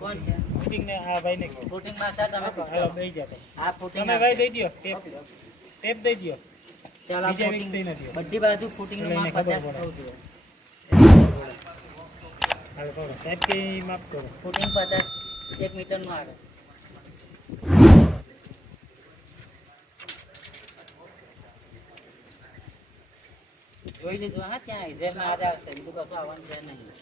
કોણ છે ફૂટિંગ ને આ ભાઈ ને ફૂટિંગ માં સર તમે હાલો બેહી જાતો આ ફૂટિંગ તમે ભાઈ દઈ દ્યો ટેપ દઈ દ્યો ચાલો આ બીજા ફૂટિંગ વ્યક્તિ નથી બધી બાજુ ફૂટિંગ નું માપ એટલે એને 50 ખબર થવું જોઈએ હાલો કરો સાહેબ કે માફ કરો ફૂટિંગ 50 1 મીટર નું આવે જોઈ લેજો હા ત્યાં એક્ઝેક્ટ માં આજ આવશે બીજું કશું આવવાનું છે નહીં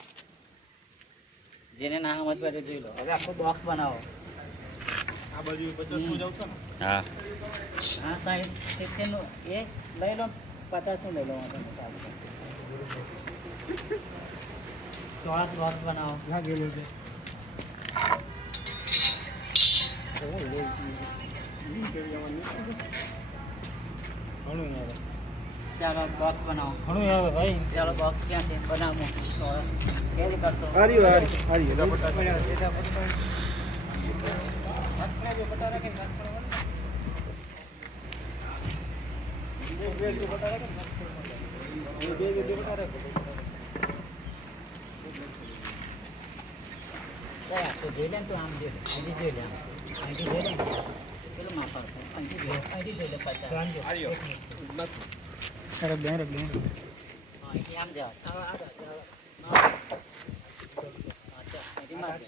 જેને ના સમજ પડે જોઈ લો હવે આખો બોક્સ બનાવો આ બાજુ 50 નું જ આવશે ને હા હા 60 70 નું એ લઈ લો 50 નું લઈ લો વાંધો નહીં ચાલશે ચોરસ બોક્સ બનાવો લાગેલું છે ઘણું આવે ચાલો બોક્સ બનાવો ઘણું આવે ભાઈ ચાલો બોક્સ ક્યાં છે બનાવો ચોરસ કેવી કરશો તો જોઈ લે ને તું આમ જોઈ લે અહીંથી જોઈ લે આમ અહીંથી જોઈ લે ને પેલું માપ આવશે અહીંથી જોઈ લે 50 અરે બેન હા અહીંથી આમ જાઓ ચાલો આગળ ચાલો અચ્છા અહીંથી માર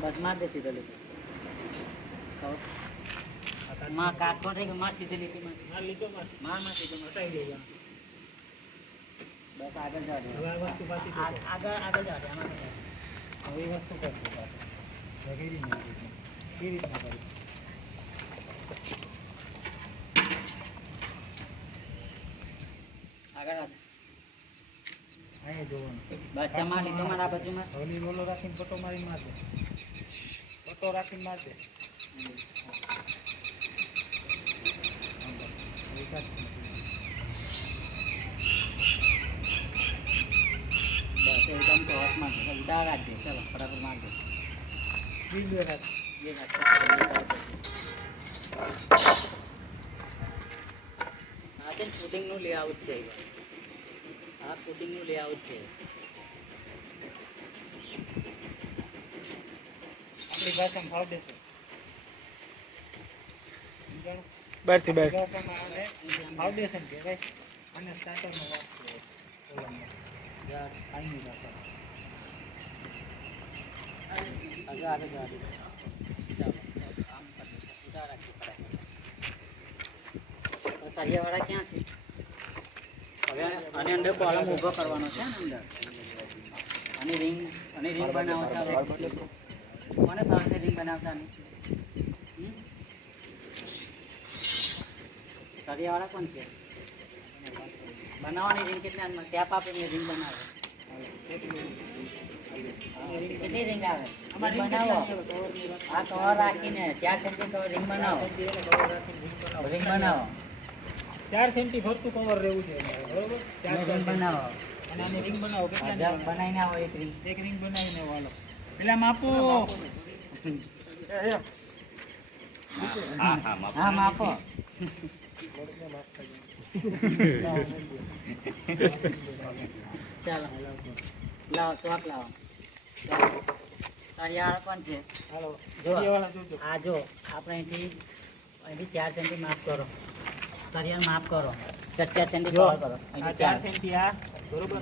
બસ માર દે સીધો લીટી માં કાટકો થઈ ગયો માર સીધી લીટીમાં માર લીધો માર સીધો હટાવી દેજો બસ આગળ જવા દે હવે આ વસ્તુ પાછી આગળ જવા દે આમાં હવે એ વસ્તુ કરજો પાછી કેવી રીતના કરી આગળ અહીંયા જોવાનું બસ ચમા લીધો મારા બાજુમાં હવે રોલો રાખીને ફોટો મારીને માર દે ફોટો રાખીને માર દે બસ એકદમ તો હાથમાં ઉડા રાખજે ચલો ફટાફટ માર દે બીજું એક હાથ. આ છે શૂટિંગનું લેઆઉટ છે આ શૂટિંગનું લેઆઉટ છે આપણી ભાષામાં ફાઉન્ડેશન સમજાણું? બહારથી બહાર ભાષામાં આને ફાઉન્ડેશન કહેવાય અને સ્ટાર્ટરનો વાત છે ઓલામાં આઈની ભાષામાં આગળ આગળ જવા દે ચાલો આમ ઉડા રાખી ફટાફટ સરિયાવાળા ક્યાં છે હવે આની અંદર કોલમ ઊભો કરવાનો છે ને અંદર અને રિંગ બનાવતા કોને પાસે રિંગ બનાવતા નહીં સરિયાવાળા કોણ છે બનાવવાની રિંગ કેટલા ટેપ આપીને રિંગ બનાવે કેટલી રિંગ આવે બનાવો આ કવર રાખીને 4 સેન્ટી કવર રિંગ બનાવો રિંગ બનાવો 4 સેન્ટી ફરતું કવર રહેવું છે બરોબર 4 રિંગ બનાવો અને આની રિંગ બનાવો કેટલા બનાવીને આવો એક રિંગ બનાવીને વાલો પેલા માપો હા માપો ચાલો લાવો ચોક લાવો સરિયાવાળા કોણ છે હાલો જો વાળા જોજો આ જો આપણે અહીંથી 4 સેન્ટી માફ કરો સરિયાનું માફ કરો 4 સેન્ટી કવર કરો આ અહીંથી 4 સેન્ટી આ બરોબર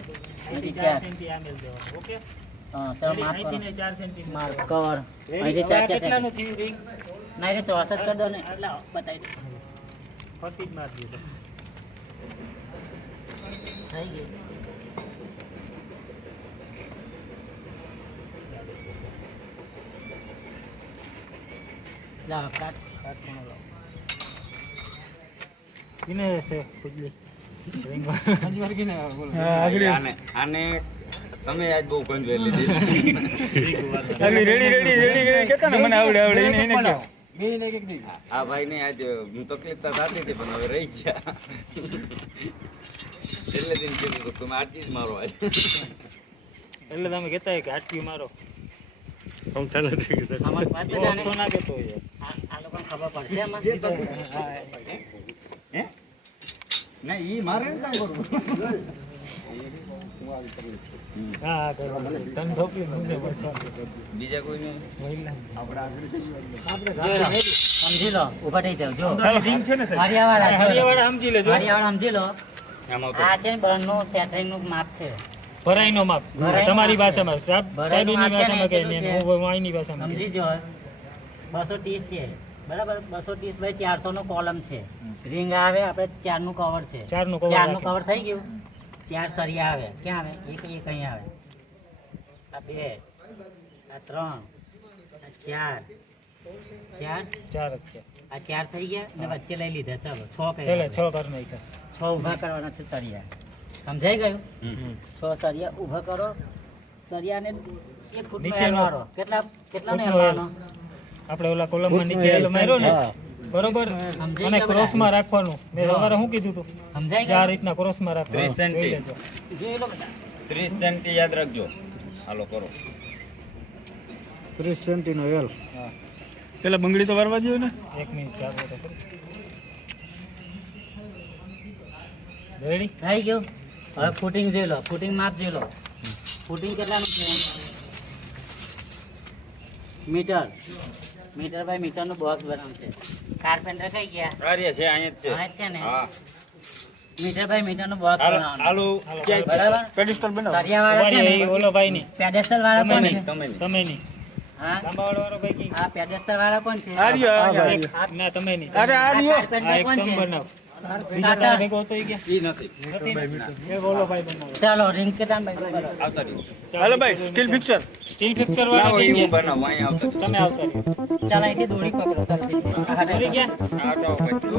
અહીંથી 4 સેન્ટી આ મેલ દેવાનું ઓકે હા ચાલો માફ કરો અહીંથી ને 4 સેન્ટી માફ કવર અહીંથી 4 કેટલાનું સેન્ટી થયું રિંગ ના એટલે 64 કરી દો ને એટલે બતાવી દો ફરતી જ માર દીધો થઈ ગયું લાવો કાટ કાટખૂણો લાવો કિને છે ખુજલી રિંગ આને તમે આજ બહુ કંજવાઈ લીધી રેડી કેતા ને મને આવડે એને કહો આ ભાઈ ને આજ હું તકલીફ તો થતી હતી પણ હવે રહી ગયા એટલે દિન કીધું તો તમે આટલી જ મારો આજ એટલે તમે કહેતા કે આટકી મારો સમતા નથી આમાં વાત બધાને તો ના કહેતો હોય આ લોકોને ખબર પડશે આમાં હે ના ઈ મારે ને કામ કરવું હા હા કરવા તન ધોપી મુજે બસ બીજા કોઈ નહીં મહિલા આપણે જોઈ લો, સમજી લો, ઊભા થઈ જાઓ. જો રિંગ છે ને સાહેબ હરિયાવાળા જો. હરિયાવાળા સમજી લેજો હરિયાવાળા સમજી લો. આમાં તો આ છે બળનું સેટરિંગનું માપ છે. ભરાઈનો માપ ભરાઈનો તમારી માપ ભાષામાં સાહેબ ભરાઈનું સાહેબની માપ છે ને, ભાષામાં કહે કેટલું ને છે? હું અહીંની ભાષામાં કહે. સમજી જો 230 છે બરાબર. 230 બાય 400 નો કોલમ છે. રિંગ આવે આપણે 4 નું કવર છે. ચારનું cover 4 નું રાખે. કવર થઈ ગયું. 4 સળિયા આવે. ક્યાં આવે? એક અહીં આવે. આ 2 આ 3 આ 4 ચાર જ છે આ 4 થઈ ગયા ને વચ્ચે લઈ લીધા. ચાલો 6 ચલે કર્યા. 6 કર નાખ્યા 6 ઊભા કરવાના છે સળિયા. સમજાઈ ગયું? 6 સળિયા ઊભા કરો. સળિયાને 1 ફૂટ નીચેનો. મારો. કેટલા કેટલાનો ફૂટનો એલવાનો? આપણે ઓલા કોલમમાં નીચે એલ માર્યો ને બરોબર સમજાઈ અને ગયા ક્રોસમાં રાખવાનું મેં જો. સવારે શું કીધું તું સમજાઈ કે આ ગયું? રીતના ક્રોસમાં 30 રાખવાનું સેન્ટી. જોઈ લેજો. જોઈ લો બધા. 30 સેન્ટી યાદ રાખજો હાલો કરો 30 સેન્ટીનો એલ. હા પેલા બંગડી તો વારવા જોઈએ ને 1 મિનિટ ચાલુ તો ખરું. રેડી થઈ ગયું. હવે ફૂટિંગ જોઈ લો. ફૂટિંગ માપ જોઈ લો. ફૂટિંગ કેટલાનું છે? મીટર. મીટર બાય મીટરનું બોક્સ બનાવવાનું છે. કાર્પેન્ટર કઈ ગયા? કાર્ય છે અહીંયા હા, જ જ છે ને. છે હા મીટર બાય મીટરનું બોક્સ હાલો બનાવવાનું. હાલો ક્યાંય બરાબર? પેડિસ્ટલ બનાવો સરિયાવાળા છે વાળી ને? એ ઓલો ભાઈ ની પેડેસ્ટલ વાળા તમે કોણ નહીં છે? તમે નહીં. તમે નહીં હા? લાંબાવાળો વાળો ભાઈ કી આ પેડેસ્ટલ વાળા કોણ છે? આર્ય એક ના તમે નહીં અરે આ આર્ય આ કાર્પેન્ટર એક કોણ તમ છે? બનાવ બીજા તારા ભેગો હતો ઈ ગયા ઈ નથી નથી ને? એક ઓલો ભાઈ બનાવો ચાલો રિંગ કેટલા બનાવો? આવતા રહ્યો હાલો ભાઈ સ્ટીલ ફિક્સર સ્ટીલ ફિક્સર વાળા લાવો કઈ ઈ હું ગયા બનાવું અહીંયા આવતા રહ્યો તમે આવતા રહ્યો ચાલો અહીંથી દોરી પકડો. ચાલો ભૂલી ગયા આટો પછી.